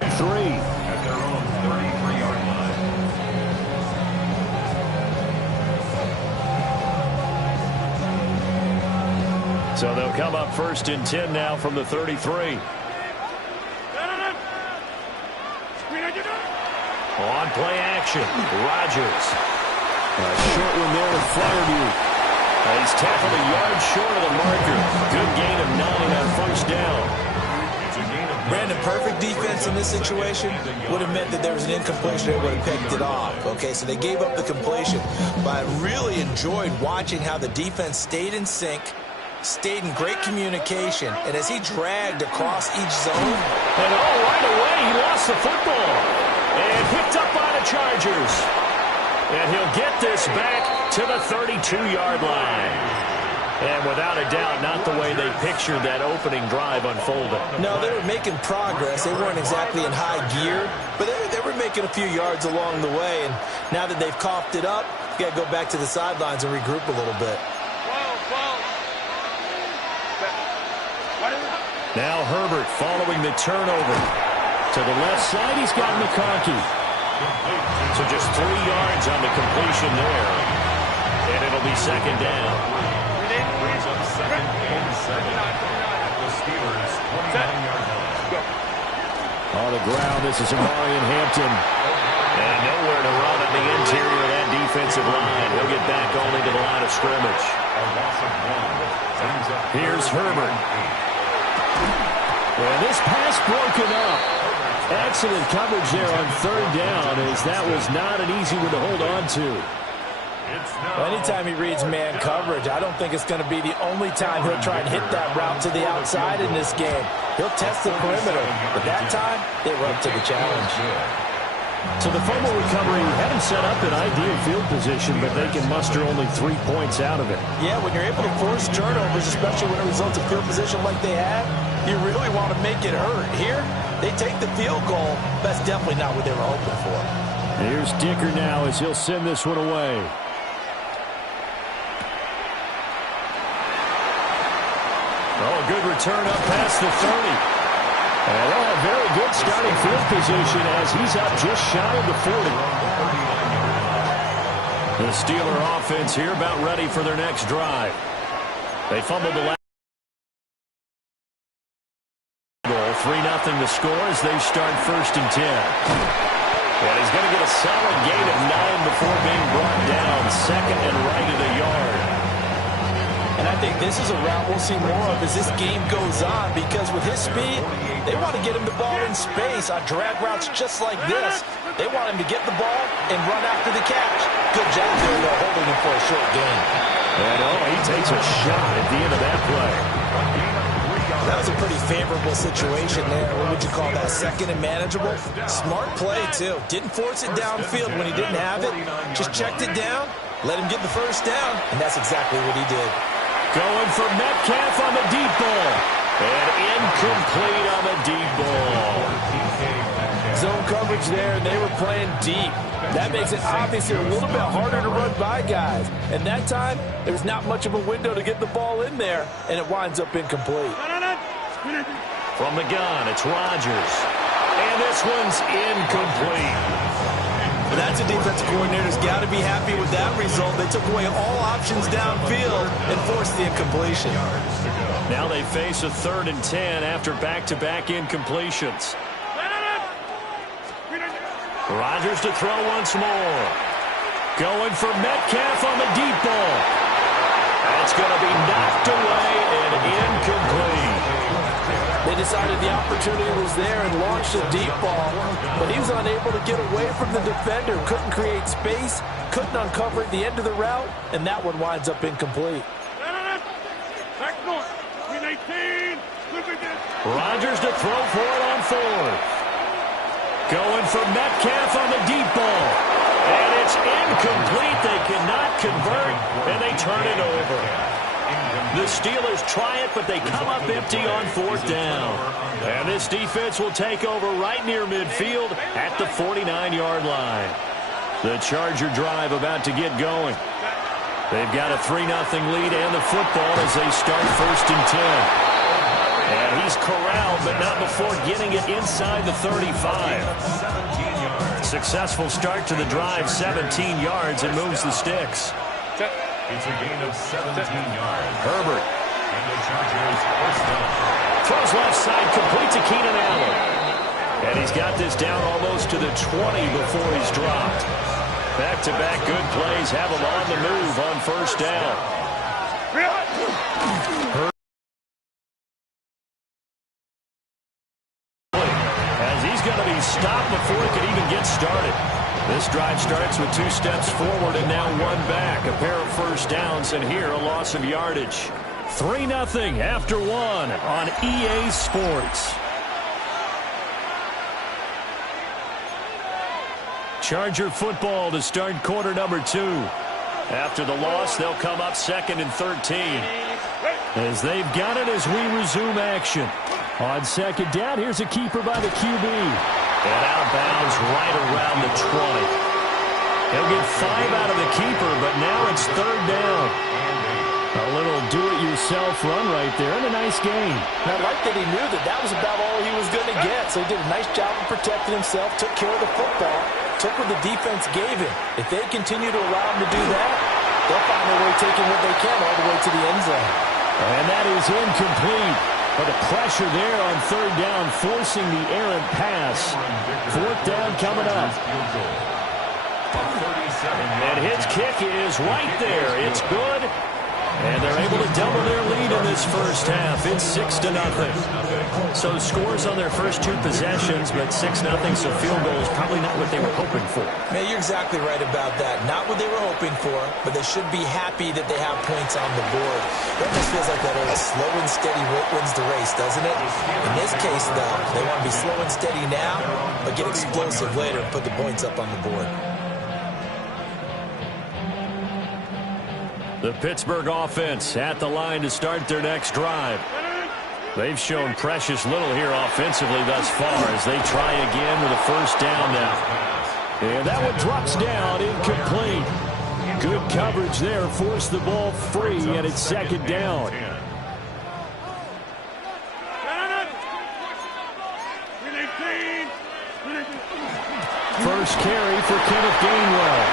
Three. At their own 33-yard line. So they'll come up 1st and 10 now from the 33. On play action, Rodgers. A short one there to Flyerview. He's tackled a yard short of the marker. Good gain of 9 on 1st down. Brandon, perfect defense in this situation would have meant that there was an incompletion. They would have picked it off. Okay, so they gave up the completion. But I really enjoyed watching how the defense stayed in sync, stayed in great communication, and as he dragged across each zone. And right away, he lost the football. And picked up by the Chargers. And he'll get this back to the 32-yard line. And without a doubt, not the way they pictured that opening drive unfolding. No, they were making progress. They weren't exactly in high gear, but they were making a few yards along the way. And now that they've coughed it up, you got to go back to the sidelines and regroup a little bit. Now Herbert following the turnover. To the left side, he's got McConkey. So just 3 yards on the completion there. And it'll be 2nd down. Brings up 2nd and 7. The Steelers, 29-yard line. On the ground, this is Amari Hampton. And nowhere to run on the interior of that defensive line. He'll get back only to the line of scrimmage. Here's Herbert. And this pass broken up. Excellent coverage there on 3rd down, as that was not an easy one to hold on to. Anytime he reads man coverage, I don't think it's going to be the only time he'll try and hit that route to the outside in this game. He'll test the perimeter, but that time, they were up to the challenge. So the fumble recovery had him set up in ideal field position, but they can muster only 3 points out of it. Yeah, when you're able to force turnovers, especially when it results in field position like they had, you really want to make it hurt. Here, they take the field goal. That's definitely not what they were hoping for. Here's Dicker now as he'll send this one away. Oh, a good return up past the 30. And a very good starting field position as he's up just shy of the 40. The Steeler offense here about ready for their next drive. They fumbled the last goal. 3-0 the score as they start 1st and 10. And he's going to get a solid gain of 9 before being brought down. 2nd and right of the yard. And I think this is a route we'll see more of as this game goes on, because with his speed, they want to get him the ball in space on drag routes just like this. They want him to get the ball and run after the catch. Good job there, though, holding him for a short gain. And he takes a shot at the end of that play. That was a pretty favorable situation there. What would you call that? 2nd and manageable? Smart play, too. Didn't force it downfield when he didn't have it. Just checked it down, let him get the 1st down, and that's exactly what he did. Going for Metcalf on the deep ball. And incomplete on the deep ball. Zone coverage there, and they were playing deep. That makes it obviously a little bit harder to run by guys. And that time, there's not much of a window to get the ball in there, and it winds up incomplete. From the gun, it's Rodgers. And this one's incomplete. But that's a defensive coordinator's got to be happy with that result. They took away all options downfield and forced the incompletion. Now they face a 3rd and 10 after back-to-back incompletions. Rodgers to throw once more. Going for Metcalf on the deep ball. That's going to be knocked away and incomplete. They decided the opportunity was there and launched a deep ball, but he was unable to get away from the defender, couldn't create space, couldn't uncover at the end of the route, and that one winds up incomplete. Rodgers to throw for it on 4th. Going for Metcalf on the deep ball. And it's incomplete. They cannot convert, and they turn it over. The Steelers try it, but they come up empty on 4th down. And this defense will take over right near midfield at the 49-yard line. The Charger drive about to get going. They've got a 3-0 lead and the football as they start 1st and 10. And he's corralled, but not before getting it inside the 35. 17 yards. Successful start to the drive, 17 yards, and moves the sticks. It's a gain of 17 yards. Herbert. And the Chargers first down. Throws left side, complete to Keenan Allen. And he's got this down almost to the 20 before he's dropped. Back-to-back good plays have him on the move on first down. As he's going to be stopped before he can even get started. This drive starts with 2 steps forward and now 1 back. A pair of first downs, and here a loss of yardage. 3-0 after 1 on EA Sports. Charger football to start quarter number 2. After the loss, they'll come up 2nd and 13. As they've got it as we resume action. On 2nd down, here's a keeper by the QB. And out of bounds right around the 20. He'll get 5 out of the keeper, but now it's 3rd down. A little do-it-yourself run right there, and a nice gain. And I like that he knew that that was about all he was going to get, so he did a nice job of protecting himself, took care of the football, took what the defense gave him. If they continue to allow him to do that, they'll find their way taking what they can all the way to the end zone. And that is incomplete. But the pressure there on 3rd down, forcing the errant pass. 4th down coming up. And his kick is right there. It's good. And they're able to double their lead in this first half. It's 6-0. So scores on their first 2 possessions, but 6-0, so field goal is probably not what they were hoping for. Man, you're exactly right about that. Not what they were hoping for, but they should be happy that they have points on the board. It almost feels like that old slow and steady wins the race, doesn't it? In this case, though, they want to be slow and steady now, but get explosive later and put the points up on the board. The Pittsburgh offense at the line to start their next drive. They've shown precious little here offensively thus far as they try again with a first down now. And that one drops down, incomplete. Good coverage there, forced the ball free, and it's 2nd down. First carry for Kenneth Gainwell.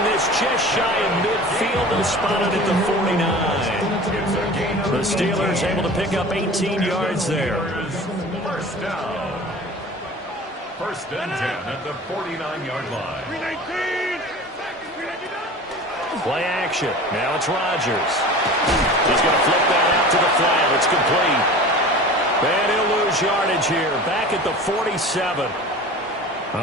This just shy of midfield, and spotted at the 49. The Steelers able to pick up 18 yards there. First down. 1st and 10 at the 49-yard line. Play action. Now it's Rodgers. He's going to flip that out to the flat. It's complete. And he'll lose yardage here. Back at the 47.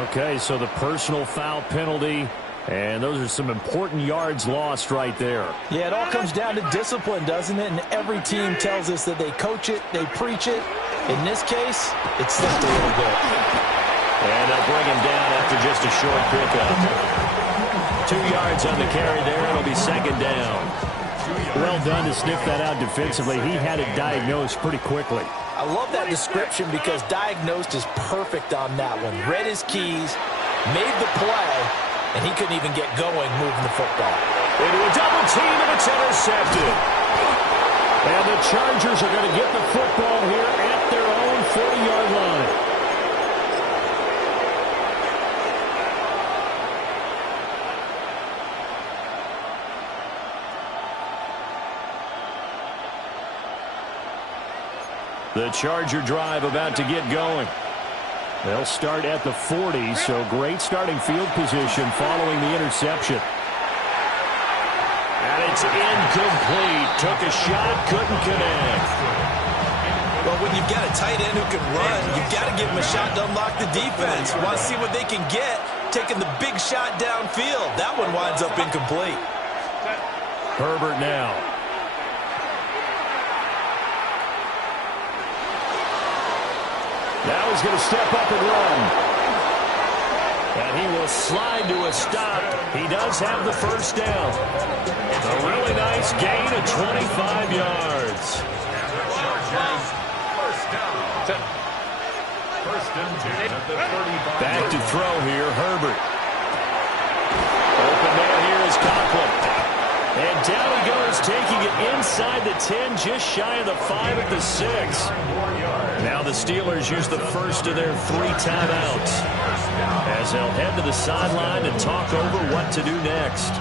Okay, so the personal foul penalty. And those are some important yards lost right there. Yeah, it all comes down to discipline, doesn't it? And every team tells us that they coach it, they preach it. In this case, it slipped a little bit. And they'll bring him down after just a short pickup. 2 yards on the carry there. It'll be 2nd down. Well done to sniff that out defensively. He had it diagnosed pretty quickly. I love that description because diagnosed is perfect on that one. Read his keys, made the play, and he couldn't even get going moving the football. Into a double team, and it's intercepted. And the Chargers are going to get the football here at their own 40-yard line. The Charger drive about to get going. They'll start at the 40, so great starting field position following the interception. And it's incomplete. Took a shot, couldn't connect. Well, when you've got a tight end who can run, you've got to give him a shot to unlock the defense. Want to see what they can get, taking the big shot downfield. That one winds up incomplete. Herbert now. Now he's going to step up and run. And he will slide to a stop. He does have the first down. A really nice gain of 25 yards. Back to throw here, Herbert. Open man here is Conklin. And down he goes, taking it inside the 10, just shy of the 5 at the 6. Now the Steelers use the first of their 3 timeouts as they'll head to the sideline and talk over what to do next.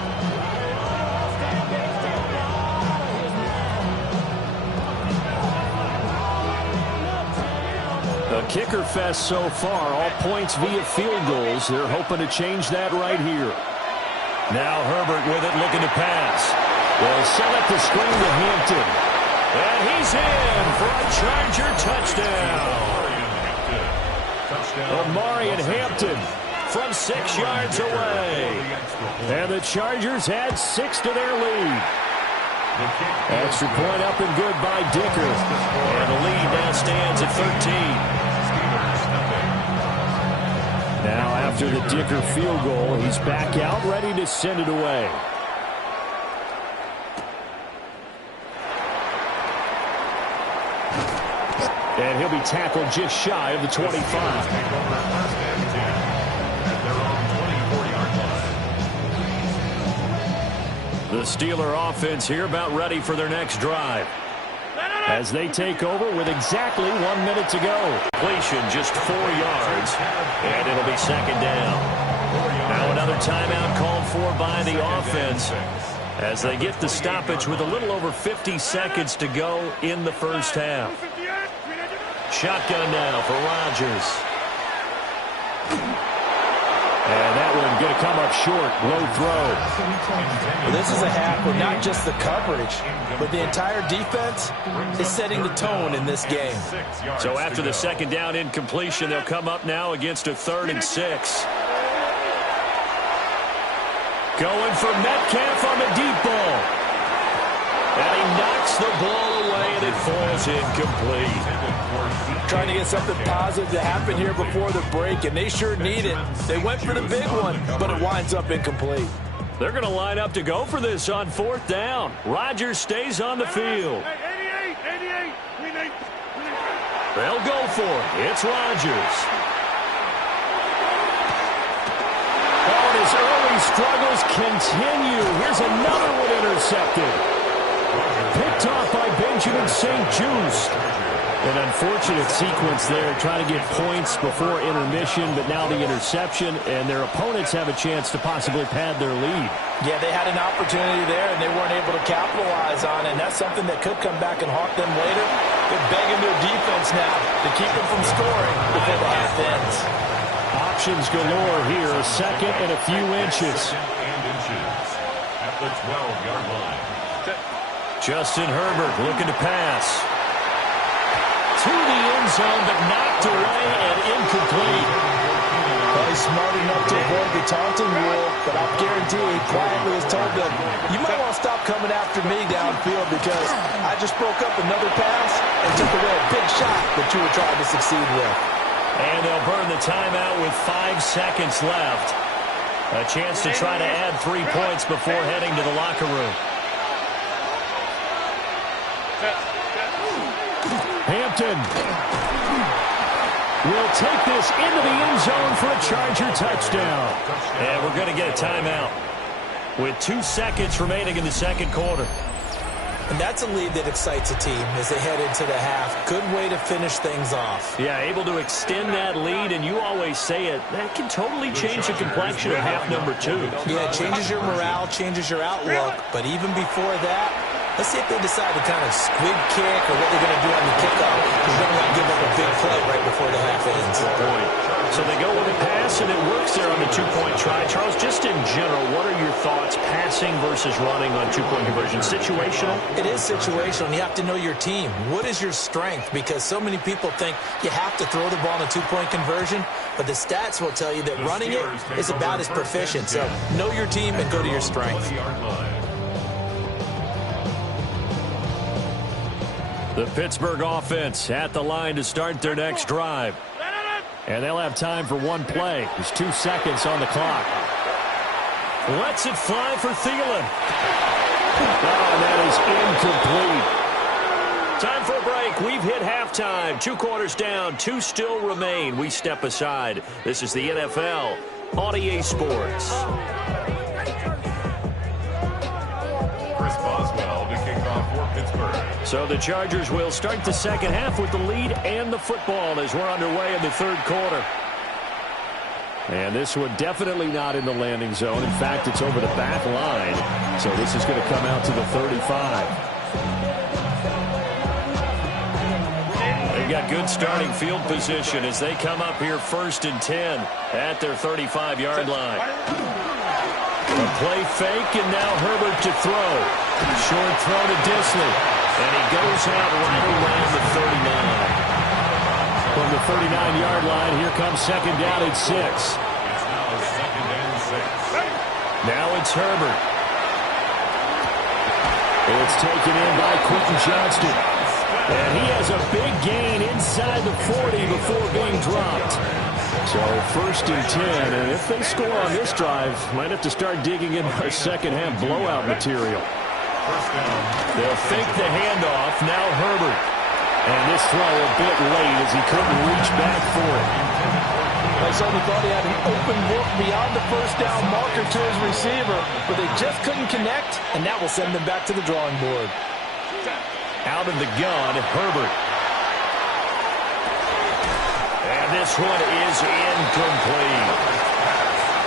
A kicker fest so far, all points via field goals. They're hoping to change that right here. Now Herbert with it, looking to pass. They'll set up the screen to Hampton. And he's in for a Charger touchdown. Omari and Hampton from 6 yards away. And the Chargers add 6 to their lead. Extra point up and good by Dicker. And the lead now stands at 13. Now after the Dicker field goal, he's back out, ready to send it away. And he'll be tackled just shy of the 25. The Steeler offense here about ready for their next drive as they take over with exactly 1 minute to go. Completion just 4 yards, and it'll be second down. Now another timeout called for by the offense as they get the stoppage with a little over 50 seconds to go in the first half. Shotgun now for Rodgers. And that one going to come up short. Low throw. Well, this is a half where not just the coverage, but the entire defense is setting the tone in this game. So after the second down incompletion, they'll come up now against a 3rd and 6. Going for Metcalf on the deep ball. And he knocks the ball away, and it falls incomplete. Trying to get something positive to happen here before the break, and they sure need it. They went for the big one, but it winds up incomplete. They're going to line up to go for this on 4th down. Rodgers stays on the field. They'll go for it. It's Rodgers. Oh, and his early struggles continue. Here's another one intercepted. Picked off by Benjamin St. Just. An unfortunate sequence there, trying to get points before intermission, but now the interception, and their opponents have a chance to possibly pad their lead. Yeah, they had an opportunity there, and they weren't able to capitalize on it, and that's something that could come back and haunt them later. They're begging their defense now to keep them from scoring before the half ends. Options galore here, a second and a few inches. At the 12-yard line. Justin Herbert looking to pass. To the end zone, but knocked away and incomplete. Well, he's smart enough to avoid the taunting rule, but I'll guarantee he quietly has told them, you might want to stop coming after me downfield because I just broke up another pass and took away a big shot that you were trying to succeed with. And they'll burn the timeout with 5 seconds left. A chance to try to add 3 points before heading to the locker room. Hampton will take this into the end zone for a Charger touchdown. And we're going to get a timeout with 2 seconds remaining in the second quarter. And that's a lead that excites a team as they head into the half. Good way to finish things off. Yeah, able to extend that lead, and you always say it, that can totally change the complexion of half number 2. Yeah, it changes your morale, changes your outlook, but even before that, let's see if they decide to kind of squib kick or what they're going to do on the kickoff, because you don't want to give up a big play right before the half ends. Good point. So they go with a pass, and it works there on the 2-point try. Charles, just in general, what are your thoughts passing versus running on 2-point conversion? Situational? It is situational, and you have to know your team. What is your strength? Because so many people think you have to throw the ball in a 2-point conversion, but the stats will tell you that running it is about as proficient. So know your team and go to your strength. The Pittsburgh offense at the line to start their next drive. And they'll have time for 1 play. There's 2 seconds on the clock. Lets it fly for Thielen. Oh, that is incomplete. Time for a break. We've hit halftime. 2 quarters down. 2 still remain. We step aside. This is the NFL on EA Sports. Chris Boswell to kick off for Pittsburgh. So the Chargers will start the second half with the lead and the football as we're underway in the third quarter. And this one definitely not in the landing zone. In fact, it's over the back line. So this is going to come out to the 35. They've got good starting field position as they come up here 1st and 10 at their 35-yard line. A play fake, and now Herbert to throw. Short throw to Disley. And he goes out right around the 39. From the 39-yard line, here comes second down at 6. It's now 2nd and 6. Now it's Herbert. It's taken in by Quentin Johnston. And he has a big gain inside the 40 before being dropped. So 1st and 10, and if they score on this drive, might have to start digging in our second half blowout material. They'll fake the handoff. Now Herbert. And this throw a bit late as he couldn't reach back for it. I certainly thought he had an open look beyond the first down marker to his receiver, but they just couldn't connect, and that will send them back to the drawing board. Out of the gun, Herbert. And this one is incomplete.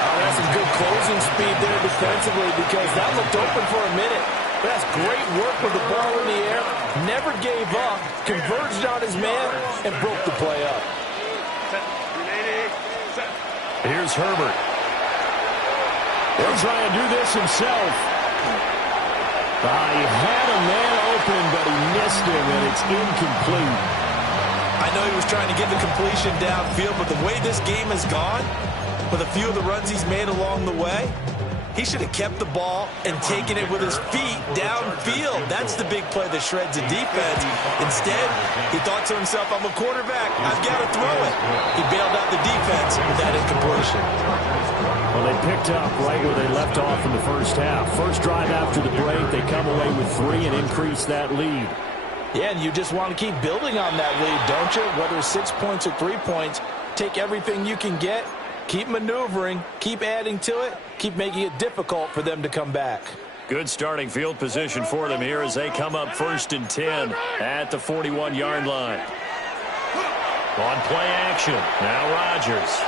Oh, that's some good closing speed there defensively because that looked open for a minute. But that's great work with the ball in the air. Never gave up, converged on his man, and broke the play up. Here's Herbert. He'll try and do this himself. He had a man open, but he missed him, and it's incomplete. I know he was trying to get the completion downfield, but the way this game has gone, with a few of the runs he's made along the way, he should have kept the ball and taken it with his feet downfield. That's the big play that shreds the defense. Instead, he thought to himself, I'm a quarterback, I've got to throw it. He bailed out the defense with that incompletion. Well, they picked up right where they left off in the first half. First drive after the break, they come away with 3 and increase that lead. Yeah, and you just want to keep building on that lead, don't you? Whether it's 6 points or 3 points, take everything you can get, keep maneuvering, keep adding to it, keep making it difficult for them to come back. Good starting field position for them here as they come up 1st and 10 at the 41-yard line. On play action, now Rodgers.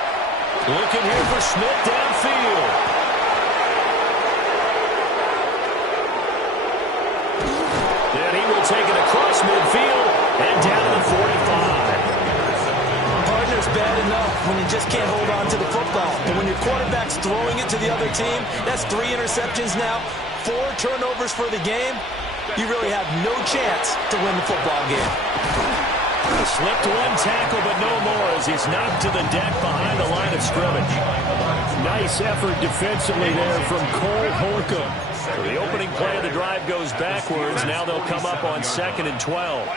Looking here for Smith downfield. And he will take it across midfield and down to the 45. Partner's bad enough when you just can't hold on to the football. And when your quarterback's throwing it to the other team, that's 3 interceptions now, 4 turnovers for the game. You really have no chance to win the football game. Slipped one tackle, but no more as he's knocked to the deck behind the line of scrimmage. Nice effort defensively there from Cole Holcomb. So the opening play of the drive goes backwards. Now they'll come up on 2nd and 12.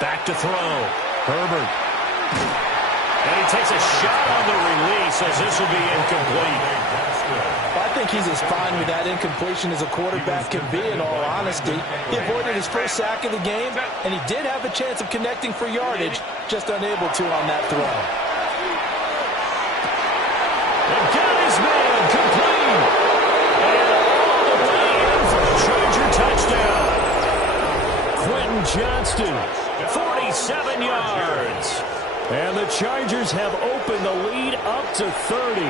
Back to throw. Herbert. And he takes a shot on the release as this will be incomplete. I think he's as fine with that incompletion as a quarterback can be, in all honesty. He avoided his first sack of the game, and he did have a chance of connecting for yardage, just unable to on that throw. And got his man complete. And all the way in for a Charger touchdown. Quentin Johnston, 47 yards. And the Chargers have opened the lead up to 30.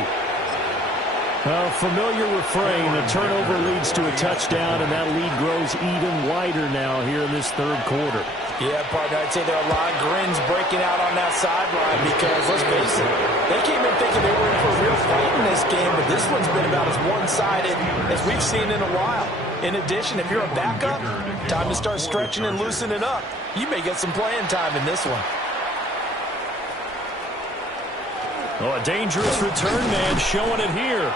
A familiar refrain. A turnover leads to a touchdown, and that lead grows even wider now here in this third quarter. Yeah, partner, I'd say there are a lot of grins breaking out on that sideline because, let's face it, they came in thinking they were in for a real fight in this game, but this one's been about as one-sided as we've seen in a while. In addition, if you're a backup, time to start stretching and loosening up. You may get some playing time in this one. Oh, a dangerous return man showing it here.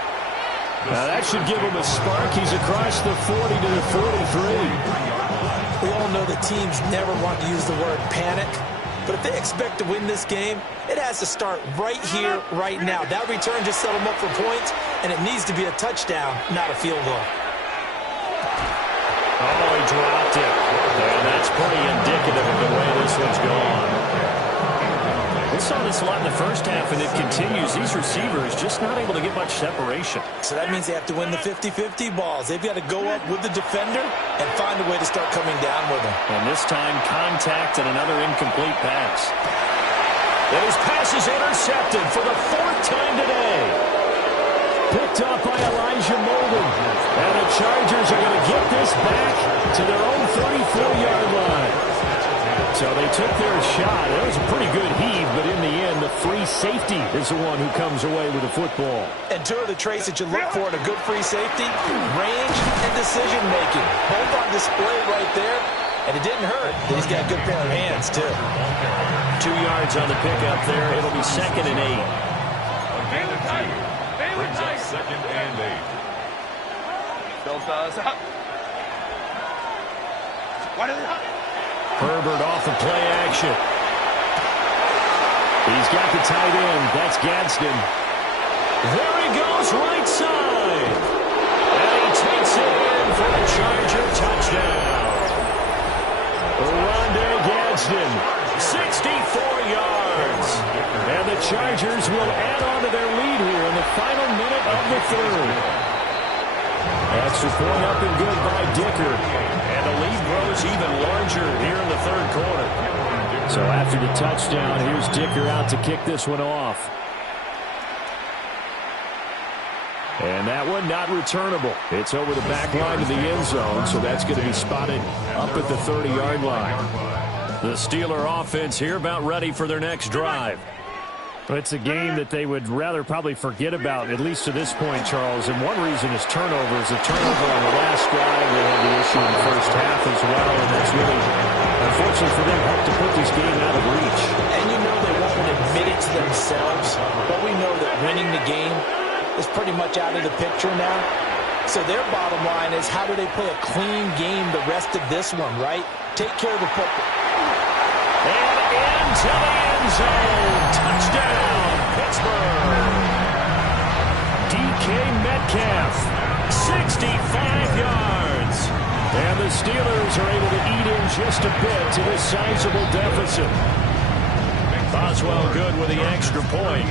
That should give him a spark. He's across the 40 to the 43. We all know that teams never want to use the word panic, but if they expect to win this game, it has to start right here, right now. That return just set them up for points, and it needs to be a touchdown, not a field goal. Oh, he dropped it. And that's pretty indicative of the way this one's going. pass a lot in the first half, and it continues. These receivers just not able to get much separation. So that means they have to win the 50-50 balls. They've got to go up with the defender and find a way to start coming down with them. And this time, contact and another incomplete pass. And his pass is intercepted for the 4th time today. Picked up by Elijah Molden. And the Chargers are going to get this back to their own 34-yard line. So they took their shot. It was a pretty good heave, but in the end, the free safety is the one who comes away with the football. And two of the traits that you look for in a good free safety, range and decision-making. Both on display right there, and it didn't hurt. He's got a good pair of hands, too. 2 yards on the pickup there. It'll be 2nd and 8. Brings up 2nd and 8. Herbert off the play action. He's got the tight end. That's Gadsden. There he goes, right side. And he takes it in for the Charger touchdown. Rondé Gadsden, 64 yards. And the Chargers will add on to their lead here in the final minute of the 3rd. Extra point up and good by Dicker. And the lead grows even larger here in the 3rd quarter. So after the touchdown, here's Dicker out to kick this one off. And that one not returnable. It's over the back line to the end zone, so that's going to be spotted up at the 30-yard line. The Steeler offense here about ready for their next drive. It's a game that they would rather probably forget about, at least to this point, Charles. And one reason is turnovers. A turnover on the last drive. They had the issue in the first half as well. And that's really, unfortunately for them, helped to put this game out of reach. And you know they won't admit it to themselves. But we know that winning the game is pretty much out of the picture now. So their bottom line is, how do they play a clean game the rest of this one, right? Take care of the football. And into the end zone. Touchdown, Pittsburgh. DK Metcalf, 65 yards. And the Steelers are able to eat in just a bit to this sizable deficit. Boswell good with the extra point.